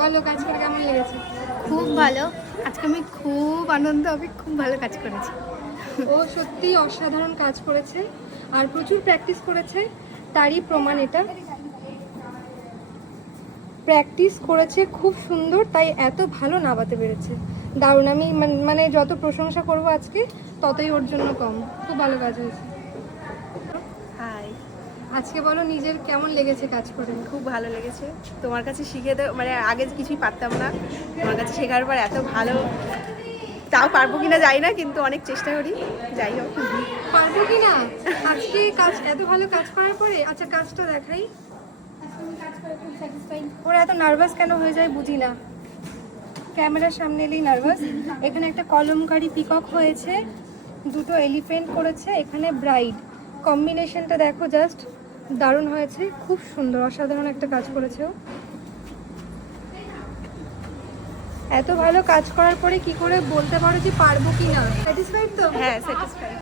বলো কাজ করে কেমন লেগেছে? খুব ভালো। আজকে আমি খুব আনন্দ, আমি খুব ভালো কাজ করেছি। ও সত্যি অসাধারণ কাজ করেছে আর প্রচুর প্র্যাকটিস করেছে, তারই প্রমাণ এটা। প্র্যাকটিস করেছে খুব সুন্দর, তাই এত ভালো নাবাতে পেরেছে। দারুণ। আমি মানে যত প্রশংসা করব আজকে ততই ওর জন্য কম। খুব ভালো কাজ হয়েছে। হাই, আজকে বলো নিজের কেমন লেগেছে কাজ করে? খুব ভালো লেগেছে। তোমার কাছে শিখে তো মানে আগে কিছুই পারতাম না, তোমার কাছে শেখার পর এত ভালো। তাও পারবো কিনা জানি না, কিন্তু অনেক চেষ্টা করি। যাই হোক, পারবো কি না আজকে কাজ এত ভালো কাজ করার পরে? আচ্ছা কাজটা দেখাই। ওরা এত নার্ভাস কেন হয়ে যায় বুঝি না, ক্যামেরার সামনে এলেই নার্ভাস। এখানে একটা কলমকারী পিকক হয়েছে, দুটো এলিফ্যান্ট করেছে, এখানে ব্রাইড। কম্বিনেশনটা দেখো জাস্ট, দারুণ হয়েছে, খুব সুন্দর, অসাধারণ একটা কাজ করেছে ও। এত ভালো কাজ করার পরে কি করে বলতে পারো যে পারবো কি না? স্যাটিসফাইড তো? হ্যাঁ স্যাটিসফাই।